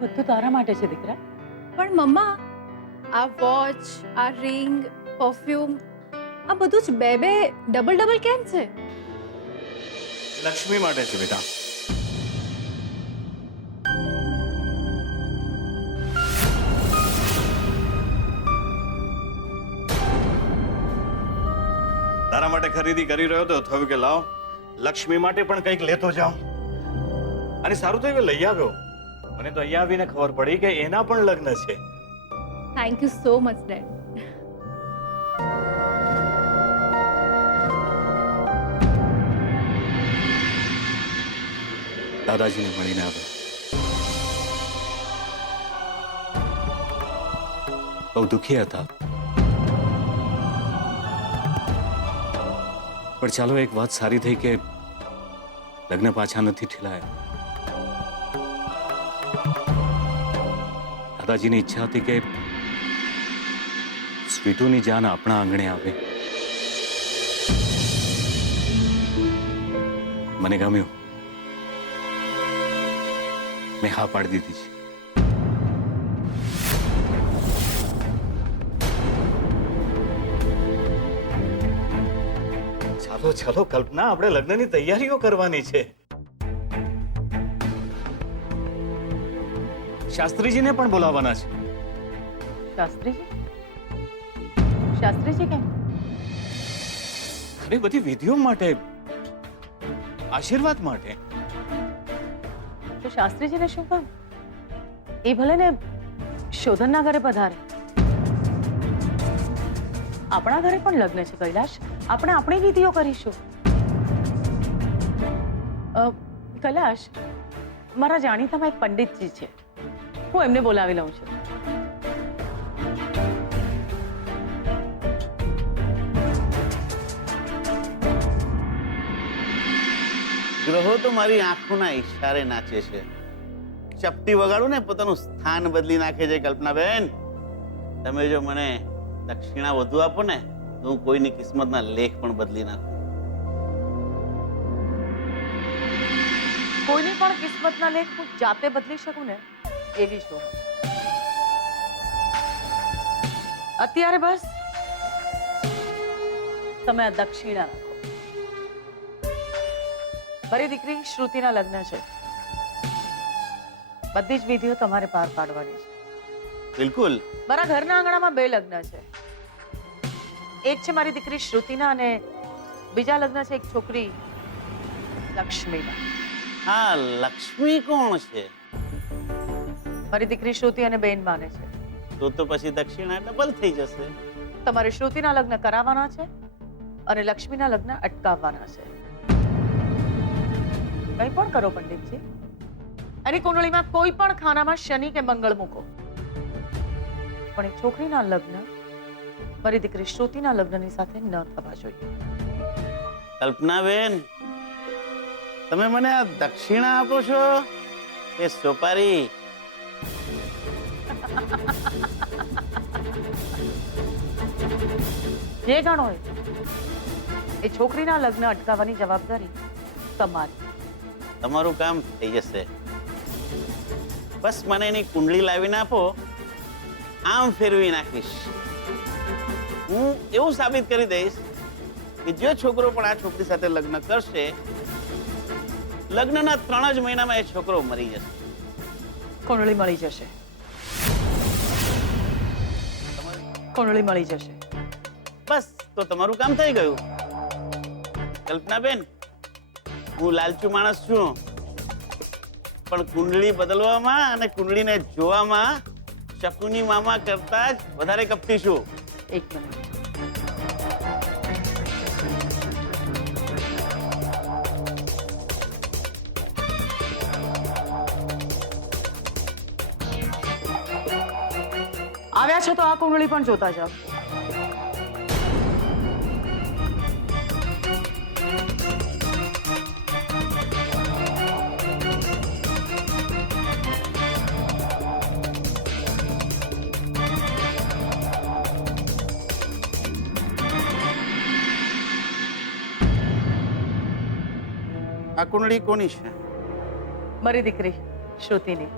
બધું તારા માટે છે દીકરા. પણ મમ્મા, આ વોચ, આ રિંગ, પરફ્યુમ, આ બધું જ બે ડબલ ડબલ કેમ છે? લક્ષ્મી માટે છે બેટા. તારા માટે ખરીદી કરી રહ્યો તો થયું કે લાવ લક્ષ્મી માટે પણ કંઈક લેતો જાઉં. અને સારું થયું કે લઈ આવ્યો. મને તો અહીંયા આવીને ખબર પડી કે એના પણ લગ્ન છે. Thank you so much dad. દાદાજીને મળીને આવ્યો. બહુ દુખી હતા. પણ ચાલો એક વાત સારી થઈ કે લગ્ન પાછા નથી ઠેલાયા. દાદાજીની ઈચ્છા હતી કે સ્વીટુની જાન આપણા આંગણે આવે. મને ગમ્યું. મેં હા પાડી દીધી છે. ચાલો ચાલો કલ્પના, આપણે લગ્નની તૈયારીઓ કરવાની છે. શાસ્ત્રીજીને પણ બોલાવવાના છે. શાસ્ત્રીજી? શાસ્ત્રીજી કેમ? અરે બધી વિધિઓ માટે, આશીર્વાદ માટે. તો શાસ્ત્રીજીને શું કામ? એ ભલે ને શોધનના ઘરે પધારે. આપણા ઘરે પણ લગ્ન છે કૈલાશ. આપણે આપણી વિધિઓ કરીશું. કૈલાશ, મારા જાણીતામાં એક પંડિતજી છે. હું એમને બોલાવી લઉં છું. ગ્રહો તો મારી આંખોના ઈશારે નાચે છે. ચપટી વગાડું ને પોતાનું સ્થાન બદલી નાખે છે. કલ્પનાબેન, તમે જો મને દક્ષિણા વધુ આપો ને તો હું કોઈની કિસ્મતના લેખ પણ બદલી નાખું. કોઈની પણ કિસ્મતના લેખ હું જાતે બદલી શકું ને એવી શું. અત્યારે બસ તમે આ દક્ષિણા રાખો. મારી દીકરી શ્રુતિના લગ્ન છે. બધી જ વિધિઓ તમારે પાર પાડવાની છે. બિલકુલ. મારા ઘરના આંગણામાં બે લગ્ન છે. એક છે મારી દીકરી શ્રુતિના અને બીજા લગ્ન છે એક છોકરી લક્ષ્મીના. હા, લક્ષ્મી કોણ છે? મારી દીકરી શ્રુતિ અને બેન માને છે. તો પછી દક્ષિણા ડબલ થઈ જશે. તમારે શ્રુતિના લગ્ન કરાવવાના છે અને લક્ષ્મીના લગ્ન અટકાવવાના છે. કંઈ પણ કરો પંડિતજી. એની કુંડળીમાં કોઈ પણ ખાનામાં શનિ કે મંગળ મૂકો, પણ એ છોકરીના લગ્ન મારી દીકરી શ્રુતિના લગ્નની સાથે ન થવા જોઈએ. કલ્પનાબેન, તમે મને આ દક્ષિણા આપો છો કે સોપારી? જે ગણો હોય એ છોકરીના લગ્ન અટકાવવાની જવાબદારી તમારી. તમારું કામ થઈ જશે. બસ મને એની કુંડળી લાવીને આપો, આમ ફેરવી નાખીશ. હું એવું સાબિત કરી દઈશ કે જે છોકરો પણ આ છોકરી સાથે લગ્ન કરશે, લગ્નના 3 જ મહિનામાં એ છોકરો મરી જશે. કુંડળી મળી જશે. કુંડળી મળી જશે. બસ તો તમારું કામ થઈ ગયું. કલ્પનાબેન, હું લાલચુ માણસ છું, પણ કુંડળી બદલવામાં અને કુંડળીને જોવામાં શકુની મામા કરતા જ વધારે કપટી છું. એક મિનિટ. આવ્યા છો તો આ કુંડળી પણ જોતા જાઓ. આ કુંડળી કોની છે? મારી દીકરી શ્રુતિની.